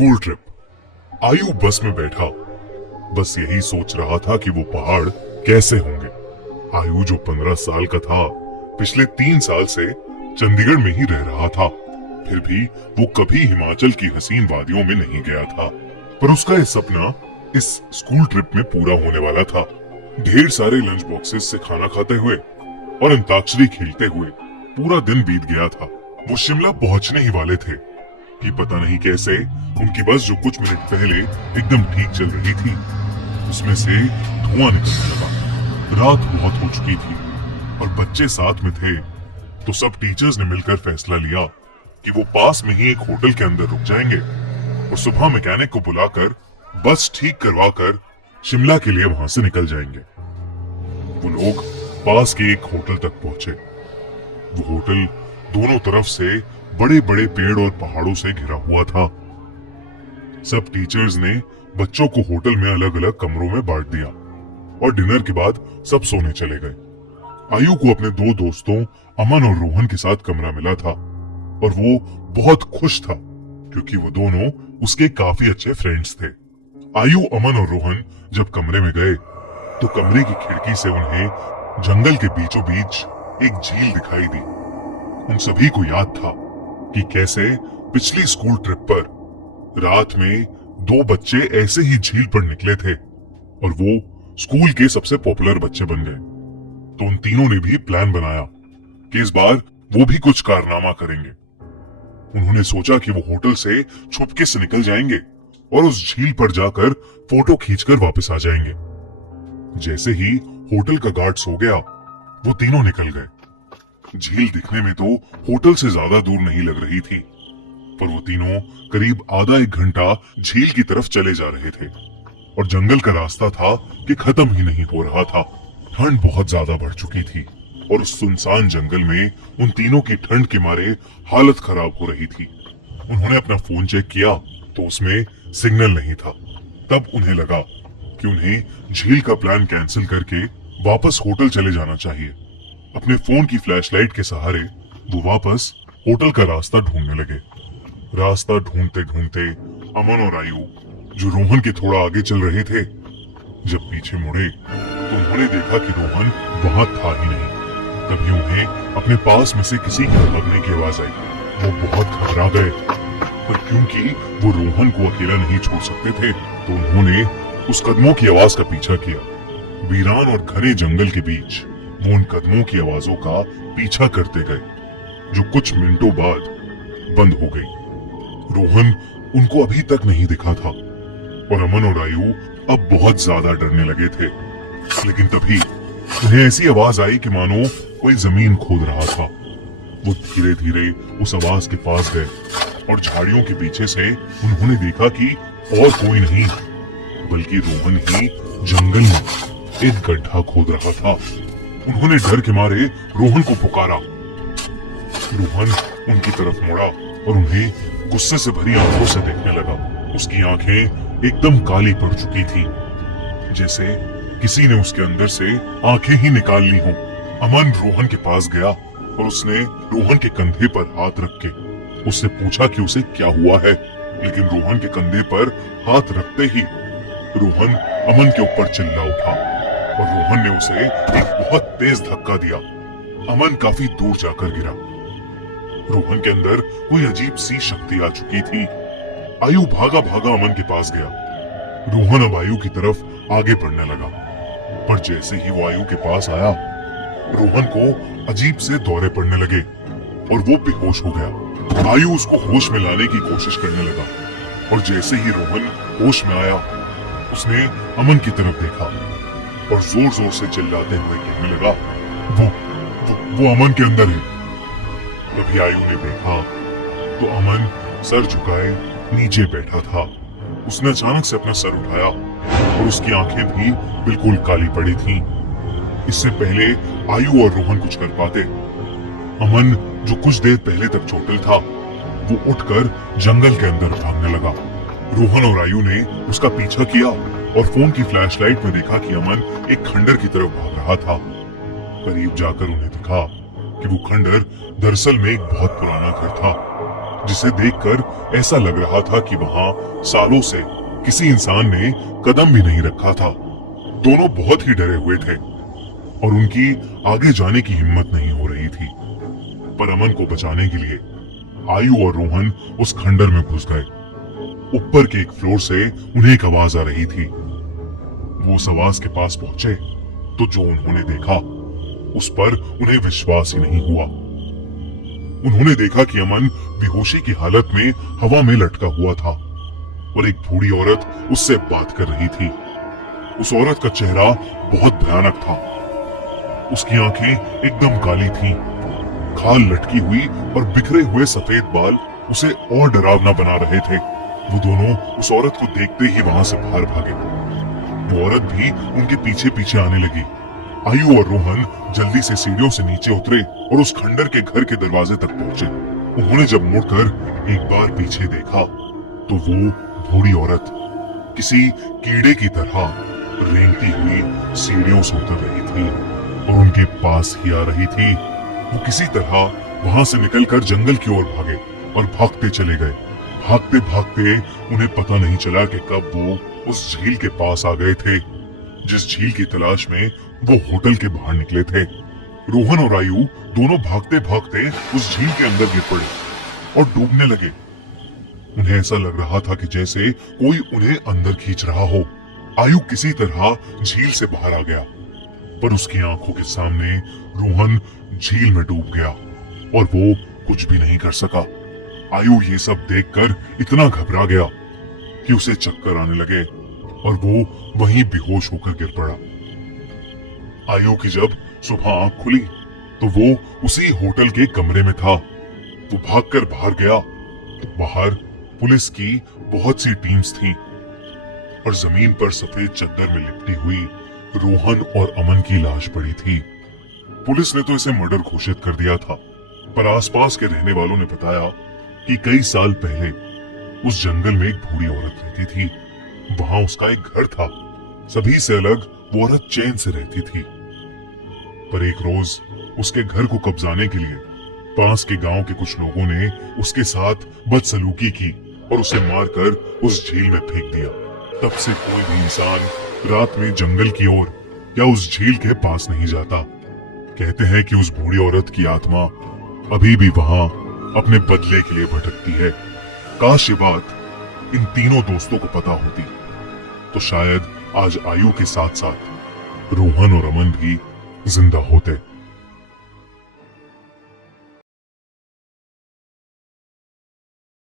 School trip. आयु बस में बैठा बस यही सोच रहा था कि वो पहाड़ कैसे होंगे। आयु जो 15 साल का था, पिछले 3 साल से चंडीगढ़ में ही रह रहा था। फिर भी वो कभी हिमाचल की हसीन वादियों में नहीं गया था। पर उसका ये सपना इस स्कूल ट्रिप में पूरा होने वाला था। ढेर सारे लंच बॉक्सेस से खाना खाते हुए और अंताक्षरी खेलते हुए पूरा दिन बीत गया था। वो शिमला पहुंचने ही वाले थे कि पता नहीं कैसे उनकी बस जो कुछ मिनट पहले एकदम ठीक चल रही थी, उसमें से धुआं निकलने लगा। रात बहुत हो चुकी थी और बच्चे साथ में थे, तो सब टीचर्स ने मिलकर फैसला लिया कि वो पास में ही एक होटल के अंदर रुक जाएंगे और सुबह मैकेनिक को बुलाकर बस ठीक करवाकर शिमला के लिए वहां से निकल जाएंगे। वो लोग पास के एक होटल तक पहुंचे। वो होटल दोनों तरफ से बड़े बड़े पेड़ और पहाड़ों से घिरा हुआ था। सब टीचर्स ने बच्चों को होटल में अलग अलग कमरों में बांट दिया और डिनर के बाद सब सोने चले गए। आयु को अपने 2 दोस्तों अमन और रोहन के साथ कमरा मिला था और वो बहुत खुश था क्योंकि वो दोनों उसके काफी अच्छे फ्रेंड्स थे। आयु, अमन और रोहन जब कमरे में गए तो कमरे की खिड़की से उन्हें जंगल के बीचों बीच एक झील दिखाई दी। उन सभी को याद था कि कैसे पिछली स्कूल ट्रिप पर रात में 2 बच्चे ऐसे ही झील पर निकले थे और वो स्कूल के सबसे पॉपुलर बच्चे बन गए। तो उन तीनों ने भी प्लान बनाया कि इस बार वो भी कुछ कारनामा करेंगे। उन्होंने सोचा कि वो होटल से छुपके से निकल जाएंगे और उस झील पर जाकर फोटो खींचकर वापस आ जाएंगे। जैसे ही होटल का गार्ड सो गया, वो तीनों निकल गए। झील दिखने में तो होटल से ज्यादा दूर नहीं लग रही थी, पर वो तीनों करीब आधा 1 घंटा झील की तरफ चले जा रहे थे और जंगल का रास्ता था कि खत्म ही नहीं हो रहा था। ठंड बहुत ज्यादा बढ़ चुकी थी और उस सुनसान जंगल में उन तीनों की ठंड के मारे हालत खराब हो रही थी। उन्होंने अपना फोन चेक किया तो उसमें सिग्नल नहीं था। तब उन्हें लगा कि उन्हें झील का प्लान कैंसिल करके वापस होटल चले जाना चाहिए। अपने फोन की फ्लैशलाइट के सहारे वो वापस होटल का रास्ता ढूंढने लगे। रास्ता ढूंढते ढूंढते अमन और आयु, जो रोहन के थोड़ा आगे चल रहे थे, जब पीछे मुड़े तो उन्होंने देखा कि रोहन वहां था ही नहीं। तभी उन्हें अपने पास में से किसी के भागने की आवाज आई। वो बहुत घबरा गए, पर क्योंकि वो रोहन को अकेला नहीं छोड़ सकते थे, तो उन्होंने उस कदमों की आवाज का पीछा किया। वीरान और घने जंगल के बीच वो उन कदमों की आवाजों का पीछा करते गए, जो कुछ मिनटों बाद बंद हो गई। रोहन उनको अभी तक नहीं दिखा था और अमन और आयु अब बहुत ज्यादा डरने लगे थे। लेकिन तभी उन्हें ऐसी आवाज आई कि मानो कोई जमीन खोद रहा था। वो धीरे धीरे उस आवाज के पास गए और झाड़ियों के पीछे से उन्होंने देखा कि और कोई नहीं बल्कि रोहन ही जंगल में एक गड्ढा खोद रहा था। उन्होंने डर के मारे रोहन को पुकारा। रोहन उनकी तरफ मुड़ा और उन्हें गुस्से से भरी आंखों से देखने लगा। उसकी आंखें एकदम काली पड़ चुकी थी, जैसे किसी ने उसके अंदर से आंखें ही निकाल ली हों। अमन रोहन के पास गया और उसने रोहन के कंधे पर हाथ रख के उससे पूछा कि उसे क्या हुआ है। लेकिन रोहन के कंधे पर हाथ रखते ही रोहन अमन के ऊपर चिल्ला उठा और रोहन ने उसे एक बहुत तेज धक्का दिया। अमन काफी दूर जाकर गिरा। रोहन के अंदर कोई अजीब सी शक्ति आ चुकी थी। आयु भागा भागा अमन के पास गया। रोहन अब आयु की तरफ आगे बढ़ने लगा, पर जैसे ही वो आयु के पास आया, रोहन को अजीब से दौरे पड़ने लगे और वो बेहोश हो गया। आयु उसको होश में लाने की कोशिश करने लगा और जैसे ही रोहन होश में आया, उसने अमन की तरफ देखा और जोर जोर से चिल्लाते हुए कहने लगा, वो अमन के अंदर है। तभी आयु ने देखा तो अमन सर झुकाए नीचे बैठा था। उसने अचानक से अपना सर उठाया और उसकी आंखें भी बिल्कुल काली पड़ी थीं। इससे पहले आयु और रोहन कुछ कर पाते, अमन जो कुछ देर पहले तक चोटिल था, वो उठकर जंगल के अंदर भागने लगा। रोहन और आयु ने उसका पीछा किया और फोन की फ्लैशलाइट में देखा कि अमन एक खंडर की तरफ भाग रहा था। करीब जाकर उन्हें दिखा कि वो खंडर दरअसल में एक बहुत पुराना घर था, जिसे देखकर ऐसा लग रहा था कि वहां सालों से किसी इंसान ने कदम भी नहीं रखा था। दोनों बहुत ही डरे हुए थे और उनकी आगे जाने की हिम्मत नहीं हो रही थी। पर अमन को बचाने के लिए आयु और रोहन उस खंडर में घुस गए। ऊपर के एक फ्लोर से उन्हें एक आवाज आ रही थी। वो उस आवाज के पास पहुंचे तो जो उन्होंने देखा उस पर उन्हें विश्वास ही नहीं हुआ। उन्होंने देखा कि अमन बेहोशी की हालत में हवा में लटका हुआ था और एक बूढ़ी औरत उससे बात कर रही थी। उस औरत का चेहरा बहुत भयानक था। उसकी आंखें एकदम काली थीं, खाल लटकी हुई और बिखरे हुए सफेद बाल उसे और डरावना बना रहे थे। वो दोनों उस औरत को देखते ही वहां से बाहर भागे। वो औरत भी उनके पीछे पीछे आने लगी। आयु और रोहन जल्दी से सीढ़ियों से नीचे उतरे और उस खंडर के घर के दरवाजे तक पहुंचे। उन्होंने जब मुड़कर एक बार पीछे देखा तो वो बूढ़ी औरत किसी कीड़े की तरह रेंगती हुई सीढ़ियों से उतर रही थी और उनके पास ही आ रही थी। वो किसी तरह वहां से निकलकर जंगल की ओर भागे और भागते चले गए। भागते भागते उन्हें पता नहीं चला कि कब वो उस झील के पास आ गए थे, जिस झील की तलाश में वो होटल के बाहर निकले थे। रोहन और आयु दोनों भागते भागते उस झील के अंदर गिर पड़े और डूबने लगे। उन्हें ऐसा लग रहा था कि जैसे कोई उन्हें अंदर खींच रहा हो। आयु किसी तरह झील से बाहर आ गया, पर उसकी आंखों के सामने रोहन झील में डूब गया और वो कुछ भी नहीं कर सका। आयु ये सब देखकर इतना घबरा गया कि उसे चक्कर आने लगे और वो वहीं बेहोश होकर गिर पड़ा। आयु की जब सुबह आंख खुली तो वो उसी होटल के कमरे में था। वो भागकर बाहर गया तो बाहर पुलिस की बहुत सी टीम्स थीं और जमीन पर सफेद चद्दर में लिपटी हुई रोहन और अमन की लाश पड़ी थी। पुलिस ने तो इसे मर्डर घोषित कर दिया था, पर आसपास के रहने वालों ने बताया कि कई साल पहले उस जंगल में एक बूढ़ी औरत रहती थी। वहां उसका एक घर था। सभी से अलग वो औरत चैन से रहती थी। पर एक रोज उसके घर को कब्जाने के लिए पास के गांव के कुछ लोगों ने उसके साथ बदसलूकी की और उसे मारकर उस झील में फेंक दिया। तब से कोई भी इंसान रात में जंगल की ओर या उस झील के पास नहीं जाता। कहते हैं कि उस बूढ़ी औरत की आत्मा अभी भी वहां अपने बदले के लिए भटकती है। काश ये बात इन तीनों दोस्तों को पता होती तो शायद आज आयु के साथ साथ रोहन और अमन भी जिंदा होते।